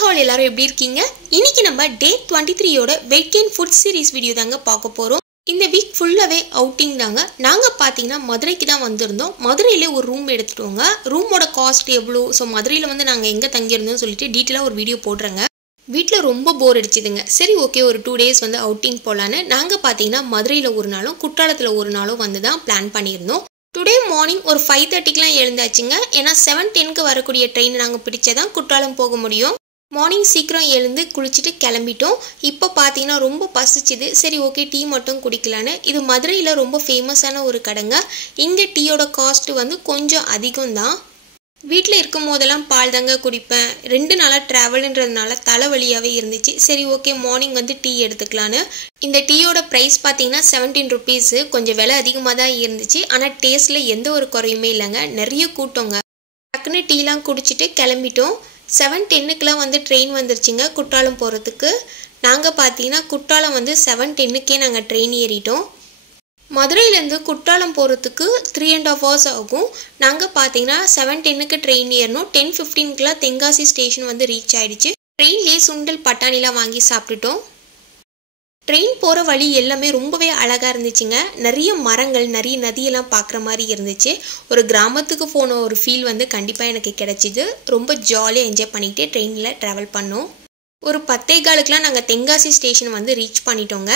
Hi எல்லாரும் எப்படி இருக்கீங்க? இன்னைக்கு நம்ம டே 23 யோட wait gain food series video தாங்க பார்க்க போறோம். இந்த வீக் ஃபுல்லாவே அவுட்டிங் தாங்க. நாங்க பாத்தீங்கன்னா மதுரைக்கு தான் வந்திருந்தோம். மதுரையில ஒரு ரூம் எடுத்துட்டோங்க. ரூமோட காஸ்ட் எவ்வளோ, ஸோ மதுரையில வந்து நாங்க எங்க தங்கி இருந்தோம்னு சொல்லிட்டு டீட்டெயிலா ஒரு வீடியோ போடுறேங்க. வீட்டில் ரொம்ப போர் அடிச்சுதுங்க. சரி ஓகே, ஒரு 2 days வந்து அவுட்டிங் போகலான்னு நாங்கள் பார்த்தீங்கன்னா மதுரையில் ஒரு நாளும் குற்றாலத்தில் ஒரு நாளும் வந்து தான் பிளான் பண்ணியிருந்தோம். டுடே மார்னிங் ஒரு 5:30க்குலாம் எழுந்தாச்சுங்க. ஏன்னா 7:10க்கு வரக்கூடிய ட்ரெயின் நாங்கள் பிடிச்சதான் குற்றாலம் போக முடியும். மார்னிங் சீக்கிரம் எழுந்து குளிச்சுட்டு கிளம்பிட்டோம். இப்போ பார்த்தீங்கன்னா ரொம்ப பசிச்சுது. சரி ஓகே, டீ மட்டும் குடிக்கலான்னு. இது மதுரையில் ரொம்ப ஃபேமஸான ஒரு கடைங்க. இங்கே டீயோட காஸ்ட்டு வந்து கொஞ்சம் அதிகம் தான். வீட்டில் இருக்கும் போதெல்லாம் பால் தாங்க குடிப்பேன். 2 நாளாக ட்ராவலுன்றதுனால தலைவலியாகவே இருந்துச்சு. சரி ஓகே, மார்னிங் வந்து டீ எடுத்துக்கலான்னு. இந்த டீயோட ப்ரைஸ் பார்த்தீங்கன்னா 17 rupees. கொஞ்சம் விலை அதிகமாக தான் இருந்துச்சு. ஆனால் டேஸ்ட்டில் எந்த ஒரு குறையுமே இல்லைங்க. நிறைய கூட்டங்க. டக்குன்னு டீலாம் குடிச்சிட்டு கிளம்பிட்டோம். 7:10க்குலாம் வந்து ட்ரெயின் வந்துருச்சுங்க குற்றாலம் போகிறதுக்கு. நாங்கள் பார்த்தீங்கன்னா குற்றாலம் வந்து 7:10க்கே நாங்கள் ட்ரெயின் ஏறிட்டோம். மதுரையிலேருந்து குற்றாலம் போகிறதுக்கு 3.5 hours ஆகும். நாங்கள் பார்த்தீங்கன்னா 7:10க்கு ட்ரெயின் ஏறணும். 10:15க்குலாம் தென்காசி ஸ்டேஷன் வந்து ரீச் ஆகிடுச்சு. ட்ரெயின்லேயே சுண்டல் பட்டாணிலாம் வாங்கி சாப்பிட்டுட்டோம். ட்ரெயின் போகிற வழி எல்லாமே ரொம்பவே அழகாக இருந்துச்சுங்க. நிறைய மரங்கள், நிறைய நதியெல்லாம் பார்க்குற மாதிரி இருந்துச்சு. ஒரு கிராமத்துக்கு போன ஒரு ஃபீல் வந்து கண்டிப்பாக எனக்கு கிடைச்சிது. ரொம்ப ஜாலியாக என்ஜாய் பண்ணிக்கிட்டே ட்ரெயினில் ட்ராவல் பண்ணோம். ஒரு 10:15க்குலாம் நாங்கள் தென்காசி ஸ்டேஷன் வந்து ரீச் பண்ணிட்டோங்க.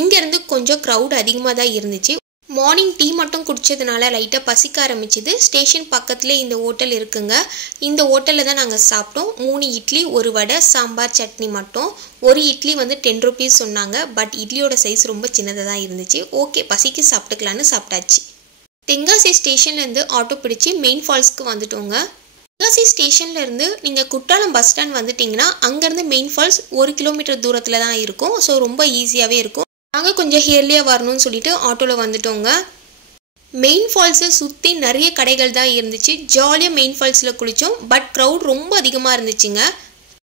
இங்கேருந்து கொஞ்சம் க்ரௌட் அதிகமாக தான் இருந்துச்சு. மார்னிங் டீ மட்டும் குடித்ததுனால லைட்டாக பசிக்க ஆரம்பிச்சிது. ஸ்டேஷன் பக்கத்தில் இந்த ஹோட்டல் இருக்குங்க. இந்த ஹோட்டலில் தான் நாங்கள் சாப்பிட்டோம். 3 இட்லி, 1 வடை, சாம்பார், சட்னி மட்டும். ஒரு இட்லி வந்து 10 rupees சொன்னாங்க. பட் இட்லியோட சைஸ் ரொம்ப சின்னதாக தான் இருந்துச்சு. ஓகே, பசிக்கு சாப்பிட்டுக்கலான்னு சாப்பிட்டாச்சு. தென்காசி ஸ்டேஷன்லேருந்து ஆட்டோ பிடிச்சி மெயின் ஃபால்ஸ்க்கு வந்துட்டோங்க. தென்காசி ஸ்டேஷன்லேருந்து நீங்கள் குற்றாலம் பஸ் ஸ்டாண்ட் வந்துட்டிங்கன்னா அங்கேருந்து மெயின் ஃபால்ஸ் 1 kilometer தூரத்தில் தான் இருக்கும். ஸோ ரொம்ப ஈஸியாகவே இருக்கும். நாங்கள் கொஞ்சம் ஹியர்லியாக வரணும்னு சொல்லிட்டு ஆட்டோவில் வந்துட்டோங்க. மெயின் ஃபால்ஸை சுற்றி நிறைய கடைகள் தான் இருந்துச்சு. ஜாலியாக மெயின் ஃபால்ஸில் குளித்தோம். பட் க்ரௌட் ரொம்ப அதிகமாக இருந்துச்சுங்க.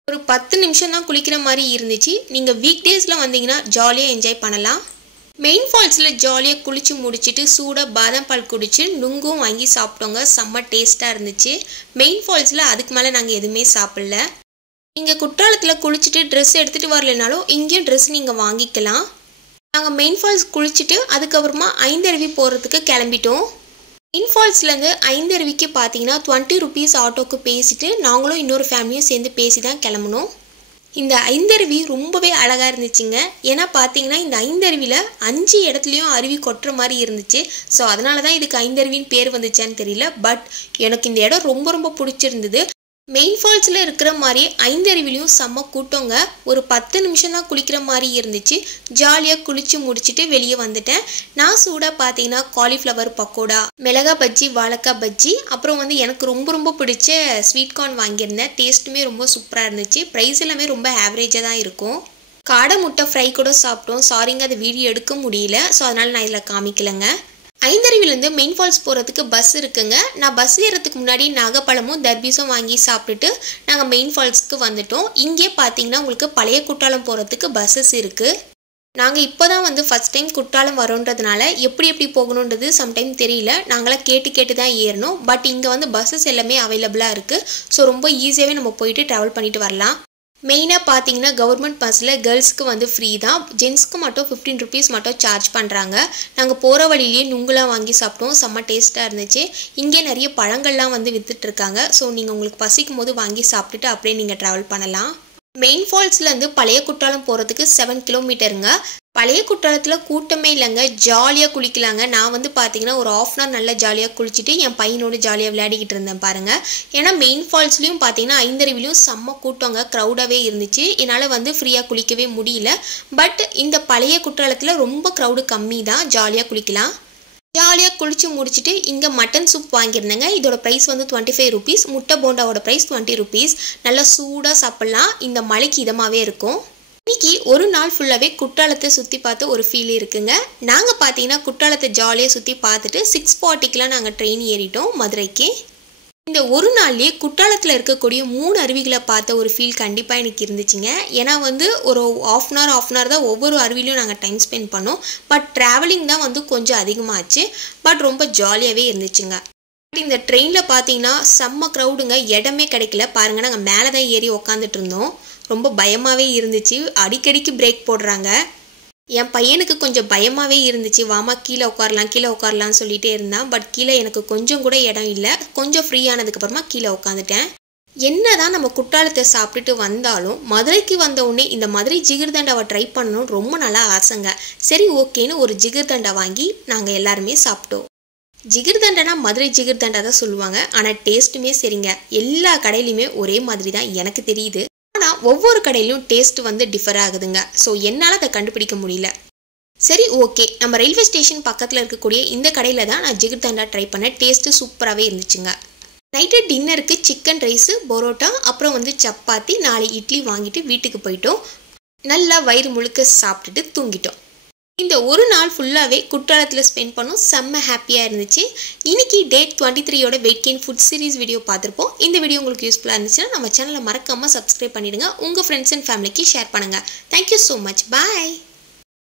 ஒரு 10 நிமிஷம் தான் குளிக்கிற மாதிரி இருந்துச்சு. நீங்கள் வீக் டேஸில் வந்தீங்கன்னா ஜாலியாக என்ஜாய் பண்ணலாம். மெயின் ஃபால்ஸில் ஜாலியாக குளித்து முடிச்சுட்டு சூடாக பாதாம் பால் குடிச்சு நுங்கும் வாங்கி சாப்பிட்டோங்க. செம்ம டேஸ்ட்டாக இருந்துச்சு. மெயின் ஃபால்ஸில் அதுக்கு மேலே நாங்கள் எதுவுமே சாப்பிடல. நீங்கள் குற்றாலத்தில் குளிச்சுட்டு ட்ரெஸ் எடுத்துகிட்டு வரலைனாலும் இங்கேயும் ட்ரெஸ் நீங்கள் வாங்கிக்கலாம். நாங்கள் மெயின் ஃபால்ஸ் குளிச்சுட்டு அதுக்கப்புறமா ஐந்தருவி போகிறதுக்கு கிளம்பிட்டோம். மெயின் ஃபால்ஸ்லேருந்து ஐந்தருவிக்கு பார்த்தீங்கன்னா 20 rupees ஆட்டோக்கு பேசிட்டு நாங்களும் இன்னொரு ஃபேமிலியும் சேர்ந்து பேசி தான் கிளம்பணும். இந்த ஐந்தருவி ரொம்பவே அழகாக இருந்துச்சுங்க. ஏன்னா பார்த்தீங்கன்னா இந்த ஐந்தருவியில் 5 இடத்துலையும் அருவி கொட்டுற மாதிரி இருந்துச்சு. ஸோ அதனால தான் இதுக்கு ஐந்தருவின்னு பேர் வந்துச்சான்னு தெரியல. பட் எனக்கு இந்த இடம் ரொம்ப ரொம்ப பிடிச்சிருந்தது. மெயின் ஃபால்ஸில் இருக்கிற மாதிரி ஐந்தருவிலையும் செம்ம கூட்டங்க. ஒரு 10 நிமிஷம் தான் குளிக்கிற மாதிரி இருந்துச்சு. ஜாலியாக குளித்து முடிச்சுட்டு வெளியே வந்துட்டேன். நான் சூடாக பார்த்தீங்கன்னா காலிஃப்ளவர் பக்கோடா, மிளகா பஜ்ஜி, வாழைக்காய் பஜ்ஜி, அப்புறம் வந்து எனக்கு ரொம்ப ரொம்ப பிடிச்ச ஸ்வீட் கார்ன் வாங்கியிருந்தேன். டேஸ்ட்டுமே ரொம்ப சூப்பராக இருந்துச்சு. ப்ரைஸ் எல்லாமே ரொம்ப ஆவரேஜாக தான் இருக்கும். காடை முட்டை ஃப்ரை கூட சாப்பிட்டோம். சாரிங்க, அது வீடியோ எடுக்க முடியல. ஸோ அதனால் நான் இதில் காமிக்கலைங்க. ஐந்தருவிலேருந்து மெயின் ஃபால்ஸ் போகிறதுக்கு பஸ் இருக்குங்க. நான் பஸ் ஏறதுக்கு முன்னாடி நாகப்பழமும் தர்பீஸும் வாங்கி சாப்பிட்டுட்டு நாங்கள் மெயின் ஃபால்ஸ்க்கு வந்துட்டோம். இங்கே பார்த்தீங்கன்னா உங்களுக்கு பழைய குற்றாலம் போகிறதுக்கு பஸ்ஸஸ் இருக்குது. நாங்கள் இப்போ தான் வந்து ஃபஸ்ட் டைம் குற்றாலம் வரோன்றதுனால எப்படி போகணுன்றது சம்டைம் தெரியல. நாங்களாம் கேட்டு தான் ஏறணும். பட் இங்கே வந்து பஸ்ஸஸ் எல்லாமே அவைலபிளாக இருக்குது. ஸோ ரொம்ப ஈஸியாகவே நம்ம போயிட்டு ட்ராவல் பண்ணிட்டு வரலாம். மெயினாக பார்த்தீங்கன்னா கவர்மெண்ட் பஸ்ஸில் கேர்ள்ஸ்க்கு வந்து ஃப்ரீ தான். ஜென்ஸ்க்கு மட்டும் 15 rupees மட்டும் சார்ஜ் பண்ணுறாங்க. நாங்கள் போகிற வழியிலேயே நுங்குலாம் வாங்கி சாப்பிட்டோம். செம்ம டேஸ்ட்டாக இருந்துச்சு. இங்கே நிறைய பழங்கள்லாம் வந்து விற்றுட்ருக்காங்க. ஸோ நீங்கள் உங்களுக்கு பசிக்கும் போது வாங்கி சாப்பிட்டுட்டு அப்படியே நீங்கள் ட்ராவல் பண்ணலாம். மெயின் ஃபால்ஸ்லேருந்து பழைய குற்றாலம் போகிறதுக்கு 7 kilometerங்க. பழைய குற்றாலத்தில் கூட்டமே இல்லைங்க. ஜாலியாக குளிக்கலாங்க. நான் வந்து பார்த்தீங்கன்னா ஒரு 1/2 hour நல்லா ஜாலியாக குளிச்சுட்டு என் பையனோடு ஜாலியாக விளையாடிக்கிட்டு இருந்தேன் பாருங்கள். ஏன்னா மெயின் ஃபால்ஸ்லேயும் பார்த்தீங்கன்னா ஐந்தருவிலையும் செம்ம கூட்டங்க, க்ரௌடாகவே இருந்துச்சு. என்னால் வந்து ஃப்ரீயாக குளிக்கவே முடியல. பட் இந்த பழைய குற்றாலத்தில் ரொம்ப க்ரௌடு கம்மி தான். ஜாலியாக குளிக்கலாம். ஜாலியாக குளித்து முடிச்சுட்டு இங்கே மட்டன் சூப் வாங்கியிருந்தேங்க. இதோட ப்ரைஸ் வந்து 25 rupees. முட்டை போண்டாவோட ப்ரைஸ் 20 rupees. நல்லா சூடாக சாப்பிட்லாம். இந்த மழைக்கு இதமாகவே இருக்கும். இன்னைக்கு ஒரு நாள் ஃபுல்லாகவே குற்றாலத்தை சுற்றி பார்த்து ஒரு ஃபீல் இருக்குங்க. நாங்கள் பார்த்தீங்கன்னா குற்றாலத்தை ஜாலியாக சுற்றி பார்த்துட்டு 6:40க்குலாம் நாங்கள் ட்ரெயின் ஏறிட்டோம் மதுரைக்கு. இந்த ஒரு நாள்லேயே குற்றாலத்தில் இருக்கக்கூடிய 3 அருவிகளை பார்த்த ஒரு ஃபீல் கண்டிப்பாக எனக்கு இருந்துச்சுங்க. ஏன்னா வந்து ஒரு half an hour தான் ஒவ்வொரு அருவிலையும் நாங்கள் டைம் ஸ்பெண்ட் பண்ணோம். பட் ட்ராவலிங் தான் வந்து கொஞ்சம் அதிகமாகச்சு. பட் ரொம்ப ஜாலியாகவே இருந்துச்சுங்க. இந்த ட்ரெயினில் பார்த்தீங்கன்னா செம்ம க்ரௌடுங்க, இடமே கிடைக்கல பாருங்கள். நாங்கள் மேலே தான் ஏறி உக்காந்துட்டு இருந்தோம். ரொம்ப பயமாகவே இருந்துச்சு. அடிக்கடிக்கு பிரேக் போடுறாங்க. என் பையனுக்கு கொஞ்சம் பயமாகவே இருந்துச்சு. வாமா கீழே உட்காரலாம்னு சொல்லிகிட்டே இருந்தான். பட் கீழே எனக்கு கொஞ்சம் கூட இடம் இல்லை. கொஞ்சம் ஃப்ரீ ஆனதுக்கப்புறமா கீழே உட்காந்துட்டேன். என்னதான் நம்ம குற்றாலத்தை சாப்பிட்டுட்டு வந்தாலும் மதுரைக்கு வந்த உடனே இந்த மதுரை ஜிகிர்தண்டாவை ட்ரை பண்ணணும் ரொம்ப நல்லா ஆசைங்க. சரி ஓகேன்னு ஒரு ஜிகிர்தண்டா வாங்கி நாங்கள் எல்லாருமே சாப்பிட்டோம். ஜிகிர்தண்டானா மதுரை ஜிகிர்தண்டா தான் சொல்லுவாங்க. ஆனால் டேஸ்ட்டுமே சரிங்க. எல்லா கடையிலையுமே ஒரே மாதிரி தான் எனக்கு தெரியுது. ஆனால் ஒவ்வொரு கடையிலும் டேஸ்ட் டிஃபர் ஆகுதுங்க. ஸோ என்னால் அதை கண்டுபிடிக்க முடியல. சரி ஓகே, நம்ம ரயில்வே ஸ்டேஷன் பக்கத்தில் இருக்கக்கூடிய இந்த கடையில் தான் நான் ஜிகிர்தண்டா ட்ரை பண்ணேன். டேஸ்ட்டு சூப்பராகவே இருந்துச்சுங்க. நைட்டு டின்னருக்கு சிக்கன் ரைஸு, பரோட்டா, அப்புறம் சப்பாத்தி, 4 இட்லி வாங்கிட்டு வீட்டுக்கு போயிட்டோம். நல்லா வயிறு முழுக்க சாப்பிட்டுட்டு தூங்கிட்டோம். இந்த ஒரு நாள் ஃபுல்லாகவே குற்றாலத்தில் ஸ்பெண்ட் பண்ணோம். செம்ம ஹாப்பியாக இருந்துச்சு. இன்னைக்கு டே 23யோட weight gain food series video பார்த்துருப்போம். இந்த வீடியோ உங்களுக்கு யூஸ்ஃபுல்லாக இருந்துச்சுன்னா நம்ம சேனலை மறக்காமல் சப்ஸ்கிரைப் பண்ணிவிடுங்க. உங்கள் ஃப்ரெண்ட்ஸ் அண்ட் ஃபேமிலிக்கு ஷேர் பண்ணுங்கள். Thank you so much. பாய்.